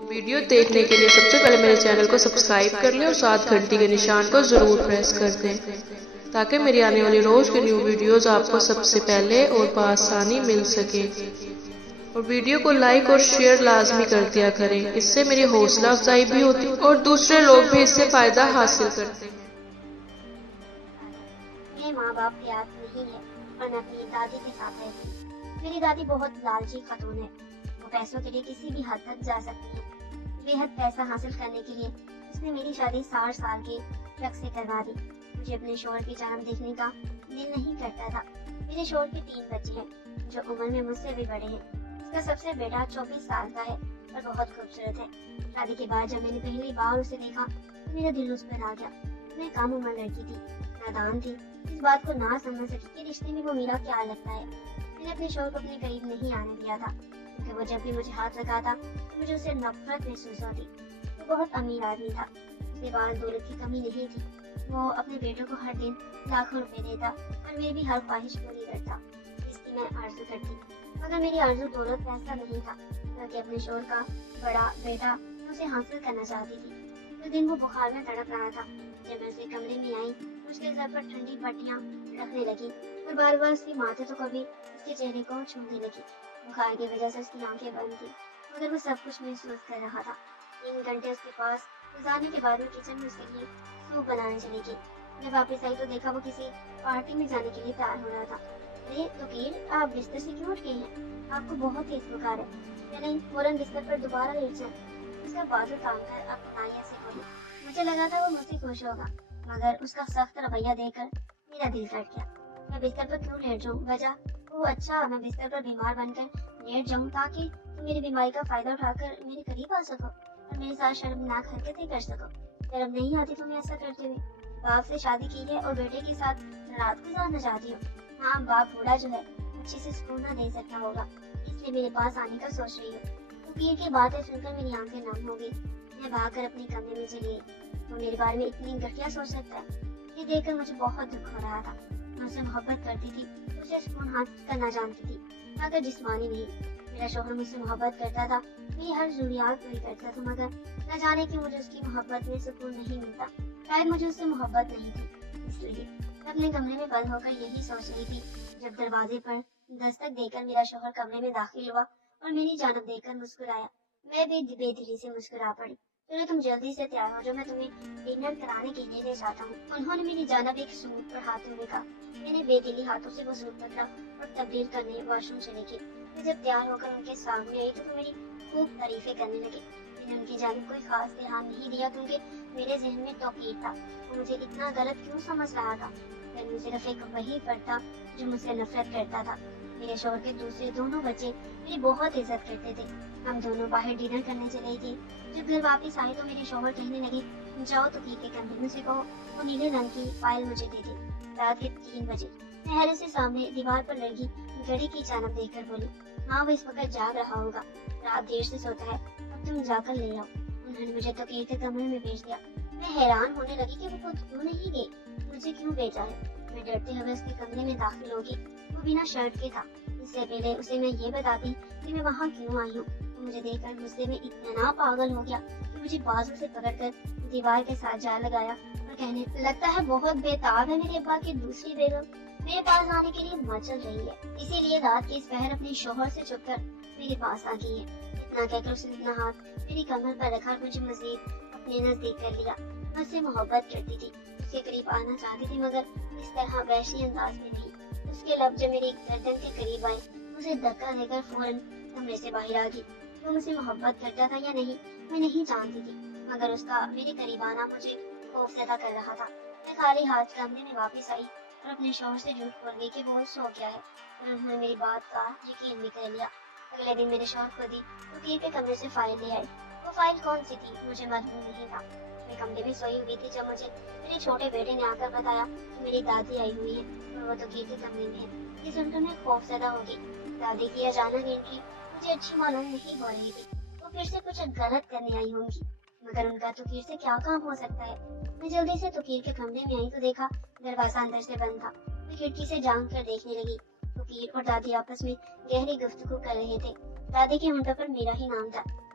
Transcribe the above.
Video دیکھنے کے لیے سب سے پہلے میرے چینل کو سبسکرائب کر لیں اور ساتھ گھنٹی کے نشان کو ضرور پریس کر دیں تاکہ میری آنے والی روز کی نیو ویڈیوز آپ کو سب سے پہلے اور بآسانی مل سکے، اور ویڈیو کو لائک اور شیئر لازمی کر دیا کریں، اس سے میری حوصلہ افزائی بھی ہوتی اور دوسرے لوگ بھی اس سے فائدہ حاصل کرتے ہیں۔ میرے ماں باپ کے یاد نہیں ہے اور میں اپنی دادی کے ساتھ رہتی ہوں۔ میری دادی بہت لالچی خاتون ہے، وہ پیسوں کے لیے کسی بھی حد تک جا سکتی ہے۔ بے حد پیسہ حاصل کرنے کے لیے اس نے میری شادی 60 سال کے شخص سے کروا دی۔ مجھے اپنے شوہر کی جانب دیکھنے کا دل نہیں کرتا تھا۔ میرے شوہر کے 3 بچے ہیں جو عمر میں مجھ سے بھی بڑے ہیں۔ اس کا سب سے بیٹا 24 سال کا ہے اور بہت خوبصورت ہے۔ شادی کے بعد جب میں نے پہلی بار اسے دیکھا تو میرا دل اس پر آ گیا۔ میں کم عمر لڑکی تھی، نادان تھی، اس بات کو نہ سمجھ سکی کہ رشتے میں وہ میرا کیا لگتا ہے۔ میں نے اپنے شوہر کو اپنے قریب نہیں آنے دیا تھا کیونکہ وہ جب بھی مجھے ہاتھ لگاتا تو مجھے اسے نفرت محسوس ہوتی۔ وہ بہت امیر آدمی تھا، اسے مال دولت کی کمی نہیں تھی۔ وہ اپنے بیٹوں کو ہر دن لاکھوں روپے دیتا اور میری بھی ہر خواہش پوری کرتا جس کی میں آرزو کرتی، مگر میری آرزو دولت پیسہ نہیں تھا بلکہ اپنے شوہر کا بڑا بیٹا میں اسے حاصل کرنا چاہتی تھی۔ اس دن وہ بخار میں تڑپ رہا تھا جب میں اس کے کمرے میں آئی، اس کے سر پر ٹھنڈی پٹیاں رکھنے لگی اور بار بار اس کے ماتھے تو کبھی اس کے چہرے کو چھونے لگی۔ بخار کی وجہ سے اس کی آنکھیں بند تھی مگر وہ سب کچھ محسوس کر رہا تھا۔ 3 گھنٹے اس کے پاس گزارنے کے بعد میں کچن میں اس کے لیے سوپ بنانے چلی گئی۔ جب واپس آئی تو دیکھا وہ کسی پارٹی میں جانے کے لیے تیار ہو رہا تھا۔ ارے توقیر، آپ بستر سے کیوں اٹھ گئی ہیں؟ آپ کو بہت تیز بخار ہے۔ یا نہیں، فوراً بستر پر دوبارہ لیٹ جائیں۔ اس کا بازو تان کر اپنائیت سے بولی۔ مجھے لگا تھا وہ مجھ سے خوش ہوگا مگر اس کا سخت رویہ دیکھ کر میرا دل کٹ گیا۔ میں بستر پر کیوں لیٹ جاؤں؟ وجہ؟ اچھا، میں بستر پر بیمار بن کر لیٹ جاؤں تاکہ تم میری بیماری کا فائدہ اٹھا کر میرے قریب آ سکو اور میرے ساتھ شرمناک حرکتیں کر سکو۔ شرم نہیں آتی تمہیں ایسا کرتے ہوئے؟ باپ سے شادی کی ہے اور بیٹے کے ساتھ رات گزارنا چاہتی ہو۔ ہاں، باپ بوڑھا جو ہے اچھے سے سکون نہ دے سکتا ہوگا، اس لیے میرے پاس آنے کا سوچ رہی ہو۔ پیر کی باتیں سن کر میری آنکھیں نم ہو گئی۔ میں بھاگ کر اپنے کمرے میں چلی گئی۔ وہ میرے بارے میں اتنی گھٹیا سوچ سکتا ہے، یہ دیکھ کر مجھے بہت دکھ ہو رہا تھا۔ میں اسے محبت کرتی تھی، اسے سکون حاصل کرنا جانتی تھی مگر جسمانی نہیں۔ میرا شوہر مجھ سے محبت کرتا تھا، میری ہر ضروریات پوری کرتا تھا مگر نہ جانے کیوں مجھے اس کی محبت میں سکون نہیں ملتا۔ شاید مجھے اس سے محبت نہیں تھی، اس لیے میں اپنے کمرے میں بند ہو کر یہی سوچ رہی تھی جب دروازے پر دستک دے کر میرا شوہر کمرے میں داخل ہوا اور میری جانب دیکھ کر مسکرایا۔ میں بھی بے دلی سے مسکرا پڑی۔ چلو تم جلدی سے تیار ہو جاؤ، میں تمہیں ڈنر کرانے کے لیے لے جاتا ہوں۔ انہوں نے میری جانب ایک سوٹ پڑھاتے ہوئے کہا۔ میں نے بے دلی ہاتھوں سے وہ سوٹ پکڑا اور تبدیل کرنے واش روم چلی گئی۔ میں جب تیار ہو کر ان کے سامنے آئی تو وہ میری خوب تعریفیں کرنے لگے۔ میں نے ان کی جانب کوئی خاص دھیان نہیں دیا کیونکہ میرے ذہن میں توقیر تھا۔ وہ مجھے اتنا غلط کیوں سمجھ رہا تھا؟ پھر مجھے صرف ایک وہی پڑتا جو مجھ سے نفرت کرتا تھا۔ میرے شوہر کے دوسرے دونوں بچے میری بہت عزت کرتے تھے۔ ہم دونوں باہر ڈنر کرنے چلے تھے۔ جب گھر واپس آئے تو میرے شوہر کہنے لگے، جاؤ تو کے کمرے میں سے کہو وہ نیلے رنگ کی فائل مجھے دے دے۔ رات کے 3 بجے میں حیرت سے سامنے دیوار پر لڑکی گھڑی کی جانب دیکھ کر بولی، ہاں وہ اس وقت جاگ رہا ہوگا، رات دیر سے سوتا ہے، اب تم جا کر لے آؤ۔ انہوں نے مجھے توقیر کے کمرے میں بھیج دیا۔ میں حیران ہونے لگی کہ وہ خود کیوں نہیں گئے، مجھے کیوں بھیجا ہے۔ میں ڈرتے ہوئے اس کے کمرے میں داخل ہوگی۔ وہ بنا شرٹ کے تھا۔ اس سے پہلے اسے میں یہ بتاتی کہ میں وہاں کیوں آئی ہوں، وہ مجھے دیکھ کر غصے میں اتنا پاگل ہو گیا کہ مجھے بازو سے پکڑ کر دیوار کے ساتھ جا لگایا اور کہنے لگتا ہے بہت بےتاب ہے میرے ابا کی دوسری بیگم میرے پاس آنے کے لیے مچل رہی ہے، اسی لیے رات کے اس پہر اپنے شوہر سے چھپ کر میرے پاس آ گئی ہے۔ اتنا کہہ کر اس نے اپنا ہاتھ میری کمر پر رکھا اور مجھے مزید اپنے نزدیک کر لیا۔ میں اس سے محبت کرتی تھی، اس کے قریب آنا چاہتی تھی مگر اس طرح وحشی انداز میں نہیں۔ اس کے لب جب میری گردن کے قریب آئے اسے دھکا دے کر فوراً کمرے سے باہر آ گئی۔ وہ مجھ سے محبت کرتا تھا یا نہیں میں نہیں جانتی تھی مگر اس کا میرے قریب آنا مجھے خوفزدہ کر رہا تھا۔ میں خالی ہاتھ کمرے میں واپس آئی اور اپنے شوہر سے جھوٹ بول گئی کہ وہ سو گیا ہے اور انہوں نے میری بات کا یقین بھی کر لیا۔ اگلے دن میرے شوہر خود ہی توقیر کے کمرے سے فائل لے آئے۔ وہ فائل کون سی تھی مجھے معلوم نہیں تھا۔ میں کمرے میں سوئی ہوئی تھی جب مجھے میرے چھوٹے بیٹے نے آ کر بتایا کہ میری دادی آئی ہوئی ہے اور وہ توقیر کے کمرے میں ہے۔ یہ سن کر میں خوفزدہ ہو گئی۔ دادی کی اچانک انٹری مجھے اچھی معلوم نہیں ہو رہی تھی۔ وہ پھر سے کچھ غلط کرنے آئی ہوں گی مگر ان کا توقیر سے کیا کام ہو سکتا ہے۔ میں جلدی سے توقیر کے کمرے میں آئی تو دیکھا دروازہ اندر سے بند تھا۔ میں کھڑکی سے جھانک کر دیکھنے لگی۔ توقیر اور دادی آپس میں گہری گفتگو کر رہے تھے۔ دادی کے ہونٹوں پر میرا ہی نام تھا۔